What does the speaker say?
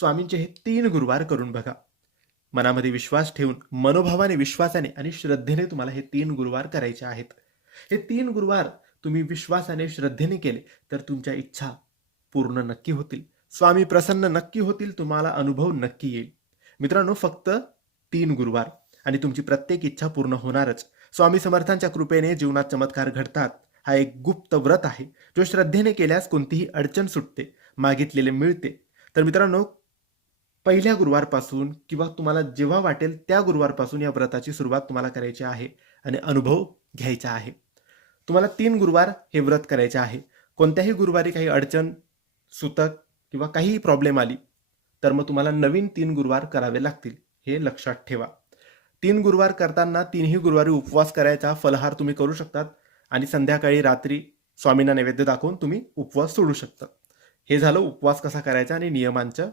स्वामींचे हे 3 गुरुवार करून बघा. मनामध्ये विश्वास ठेवून, मनोभावाने, विश्वासाने आणि श्रद्धेने तुम्हाला हे 3 गुरुवार करायचे आहेत. हे 3 गुरुवार तुम्ही विश्वासाने, श्रद्धेने केले तर तुमच्या इच्छा पूर्ण नक्की होतील. स्वामी प्रसन्न नक्की होतील. तुम्हाला अनुभव नक्की येईल. मित्रांनो, फक्त 3 गुरुवार आणि तुमची प्रत्येक इच्छा पूर्ण होणारच. स्वामी समर्थांच्या कृपेने जीवनात चमत्कार घडतात. हा एक गुप्त व्रत आहे, जो श्रद्धेने केल्यास कोणतीही अडचण सुटते, मागितलेले मिळते. तर मित्रांनो, पहिल्या गुरुवारपासून किंवा तुम्हाला जेव्हा वाटेल त्या गुरुवारपासून या व्रताची सुरुवात तुम्हाला करायची आहे आणि अनुभव घ्यायचा आहे. तुम्हाला 3 गुरुवार हे व्रत करायचे आहे. कोणत्याही गुरुवारी काही अडचण, सुतक किंवा काहीही प्रॉब्लेम आली तर मग तुम्हाला नवीन 3 गुरुवार करावे लागतील. हे लक्षात ठेवा. 3 गुरुवार करताना 3ही गुरुवारी उपवास करायचा, फलाहार तुम्ही करू शकतात आणि संध्याकाळी रात्री स्वामींना नैवेद्य दाखवून तुम्ही उपवास सोडू शकता. हे झालं उपवास कसा करायचा आणि नियमांचं